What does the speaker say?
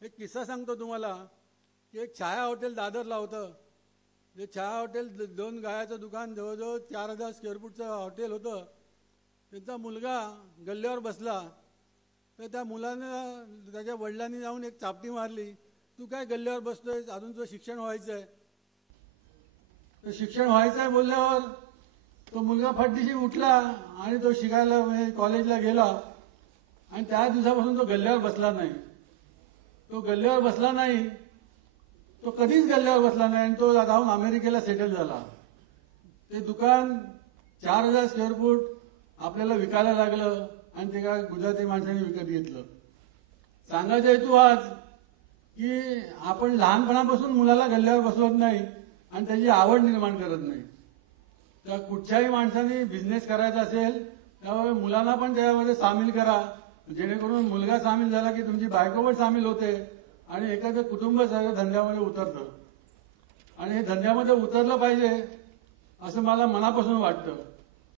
एक किस्सा सांगतो तुम्हाला की एक छाया हॉटेल दादरला होतं. जे छाया हॉटेल दोन गायाचं दुकान जवळजवळ 4000 स्क्वेअर फूटचं हॉटेल होतं. त्यांचा मुलगा गल्ल्यावर बसला तर त्या मुलानं त्याच्या वडिलांनी जाऊन एक चापटी मारली, तू काय गल्ल्यावर बसतोय, अजून तुझं शिक्षण व्हायचं आहे. तर शिक्षण व्हायचं आहे बोलल्यावर तो मुलगा फटदिशी उठला आणि तो शिकायला म्हणजे कॉलेजला गेला आणि त्या दिवसापासून तो गल्ल्यावर बसला नाही. तो गल्ल्यावर बसला नाही, तो कधीच गल्ल्यावर बसला नाही आणि तो जाऊन अमेरिकेला सेटल झाला. ते दुकान 4000 स्क्वेअर फूट आपल्याला विकायला लागलं आणि ते काय गुजराती माणसाने विकत घेतलं. सांगायचा हेतू आज की आपण लहानपणापासून मुलाला गल्ल्यावर बसवत नाही आणि त्याची आवड निर्माण करत नाही. तर कुठच्याही माणसाने बिझनेस करायचा असेल त्यामुळे मुलांना पण त्यामध्ये सामील करा, जेणेकरून मुलगा सामील झाला की तुमची बायको पण सामील होते आणि एखादं कुटुंब सगळं धंद्यामध्ये उतरतं. आणि हे धंद्यामध्ये उतरलं पाहिजे असं मला मनापासून वाटतं.